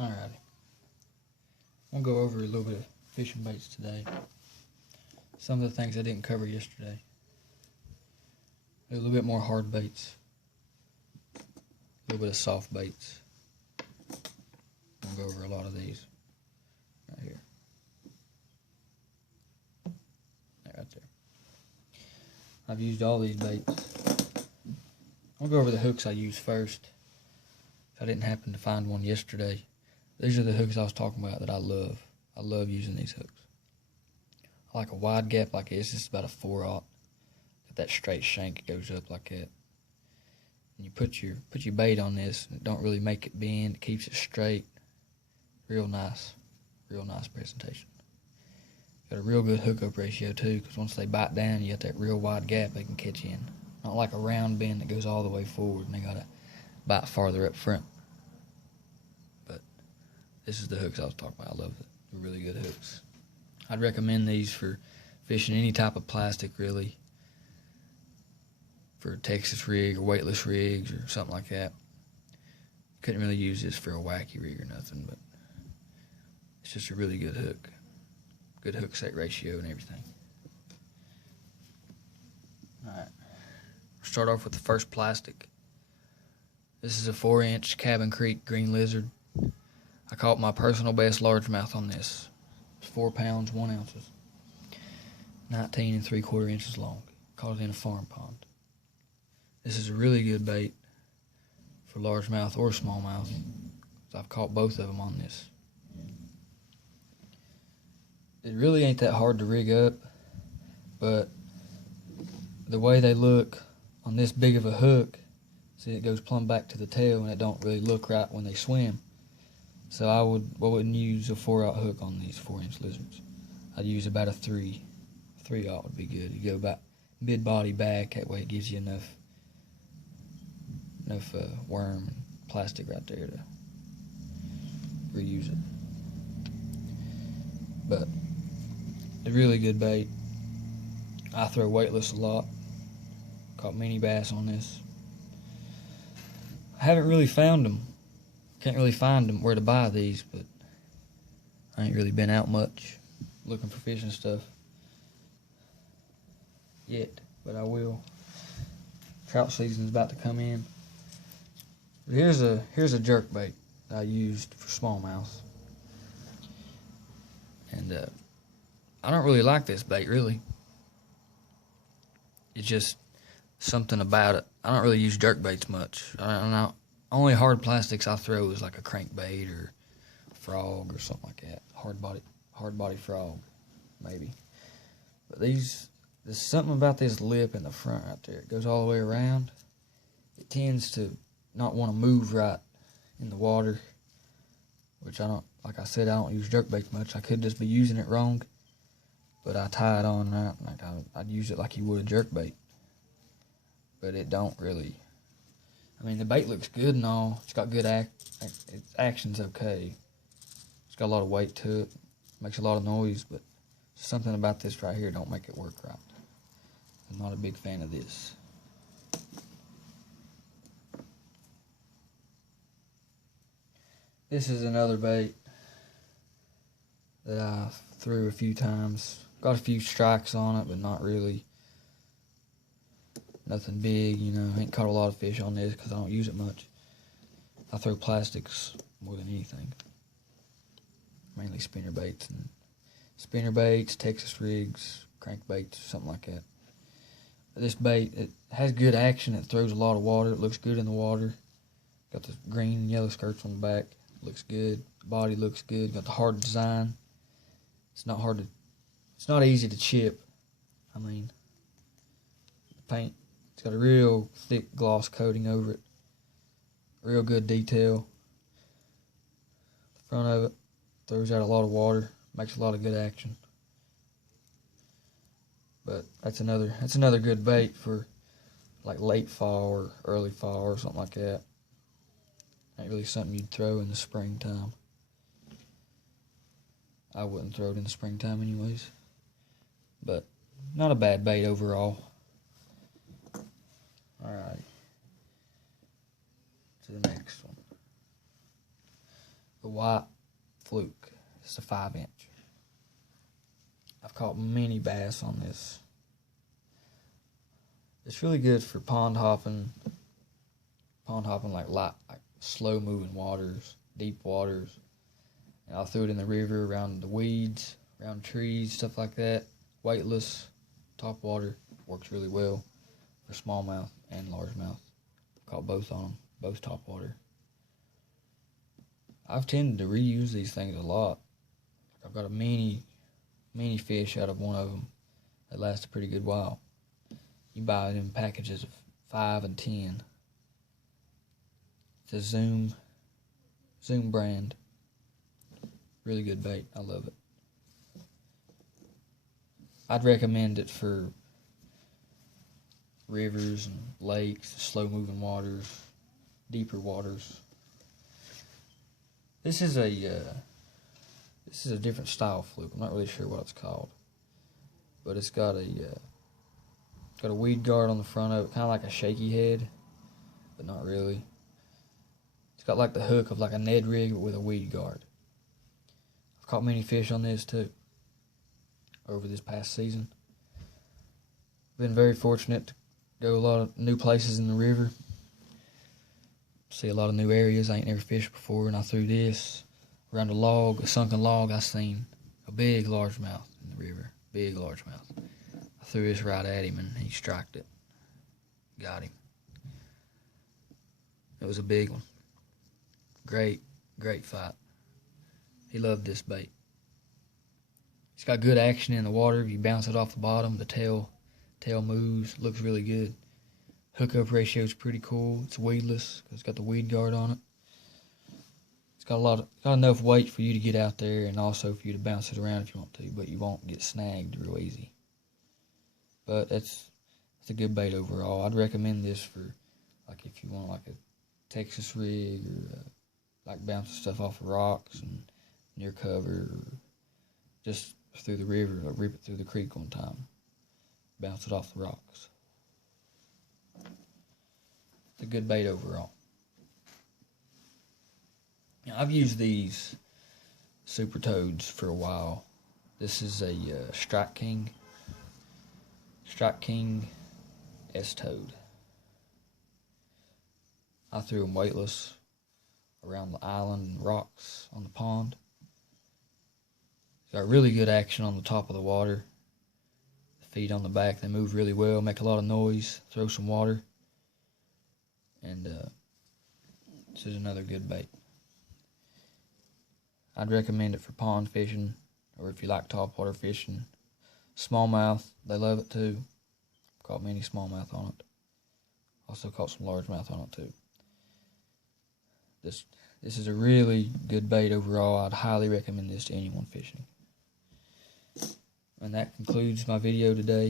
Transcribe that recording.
Alrighty. I'm going to go over a little bit of fishing baits today. Some of the things I didn't cover yesterday. A little bit more hard baits. A little bit of soft baits. I'm going to go over a lot of these. Right here. Right there. I've used all these baits. I'll go over the hooks I used first. I didn't happen to find one yesterday. These are the hooks I was talking about that I love. I love using these hooks. I like a wide gap like this. This is about a 4/0. Got that straight shank, it goes up like that. And you put your bait on this, and it don't really make it bend. It keeps it straight. Real nice presentation. Got a real good hookup ratio too, because once they bite down, you got that real wide gap they can catch in. Not like a round bend that goes all the way forward, and they gotta bite farther up front. But this is the hooks I was talking about. I love it. They're really good hooks. I'd recommend these for fishing any type of plastic, really. For a Texas rig or weightless rigs or something like that. Couldn't really use this for a wacky rig or nothing, but it's just a really good hook. Good hook set ratio and everything. Alright. Start off with the first plastic. This is a 4-inch Cabin Creek green lizard. I caught my personal best largemouth on this. It's 4 pounds, 1 ounce. 19 3/4 inches long. Caught it in a farm pond. This is a really good bait for largemouth or smallmouth. I've caught both of them on this. It really ain't that hard to rig up, but the way they look on this big of a hook, see, it goes plumb back to the tail, and it don't really look right when they swim. So I wouldn't use a 4/0 hook on these 4-inch lizards. I'd use about a 3/0 would be good. You go about mid-body back, that way it gives you enough worm and plastic right there to reuse it. But a really good bait. I throw weightless a lot. Caught mini bass on this. I haven't really found them. Can't really find them where to buy these, but I ain't really been out much looking for fishing stuff yet, but I will. Trout season's about to come in. Here's a jerk bait that I used for smallmouth, and I don't really like this bait, really. It's just something about it. I don't really use jerk baits much. Only hard plastics I throw is like a crankbait or a frog or something like that. Hard body frog, maybe. But there's something about this lip in the front right there. It goes all the way around. It tends to not want to move right in the water, which I don't. Like I said, I don't use jerk baits much. I could just be using it wrong, but I tie it on right. Like I'd use it like you would a jerk bait, but it don't really. I mean, the bait looks good and all. It's got good its action's okay. It's got a lot of weight to it. Makes a lot of noise, but something about this right here don't make it work right. I'm not a big fan of this. This is another bait that I threw a few times. Got a few strikes on it, but not really. Nothing big, you know. I ain't caught a lot of fish on this because I don't use it much. I throw plastics more than anything. Mainly spinner baits, Texas rigs, crankbaits, something like that. But this bait, it has good action. It throws a lot of water. It looks good in the water. Got the green and yellow skirts on the back. Looks good. The body looks good. Got the hard design. It's not easy to chip. I mean, the paint. It's got a real thick gloss coating over it. Real good detail. The front of it throws out a lot of water. Makes a lot of good action. But that's another good bait for like late fall or early fall or something like that. Ain't really something you'd throw in the springtime. I wouldn't throw it in the springtime anyways. But not a bad bait overall. Alright. To the next one. The white fluke. It's a 5-inch. I've caught many bass on this. It's really good for pond hopping like slow moving waters, deep waters. And I'll throw it in the river around the weeds, around trees, stuff like that. Weightless, top water, works really well for smallmouth and largemouth. Caught both on them, both top water. I've tended to reuse these things a lot. I've got a mini fish out of one of them that lasts a pretty good while. You buy it in packages of 5 and 10. It's a Zoom brand. Really good bait. I love it. I'd recommend it for rivers and lakes, slow moving waters, deeper waters. This is a different style fluke. I'm not really sure what it's called, but it's got a weed guard on the front of it, kind of like a shaky head, but not really. It's got like the hook of like a Ned rig, but with a weed guard. I've caught many fish on this too over this past season. Been very fortunate to go a lot of new places in the river. See a lot of new areas I ain't never fished before, and I threw this around a sunken log. I seen a big largemouth in the river, big largemouth. I threw this right at him, and he striked it. Got him. It was a big one. Great fight. He loved this bait. It's got good action in the water. If you bounce it off the bottom, the tail moves. Looks really good. Hookup ratio is pretty cool. It's weedless because it's got the weed guard on it. It's got enough weight for you to get out there, and also for you to bounce it around if you want to, but you won't get snagged real easy. But it's a good bait overall. I'd recommend this for like if you want like a Texas rig or like bouncing stuff off of rocks and near cover, or just through the river, or rip it through the creek one time. Bounce it off the rocks. It's a good bait overall. Now, I've used these Super Toads for a while. This is a Strike King S-Toad. I threw them weightless around the island and rocks on the pond. Got really good action on the top of the water. The feet on the back, they move really well, make a lot of noise, throw some water. And this is another good bait. I'd recommend it for pond fishing, or if you like topwater fishing. Smallmouth, they love it too. Caught many smallmouth on it. Also caught some largemouth on it too. This is a really good bait overall. I'd highly recommend this to anyone fishing. And that concludes my video today.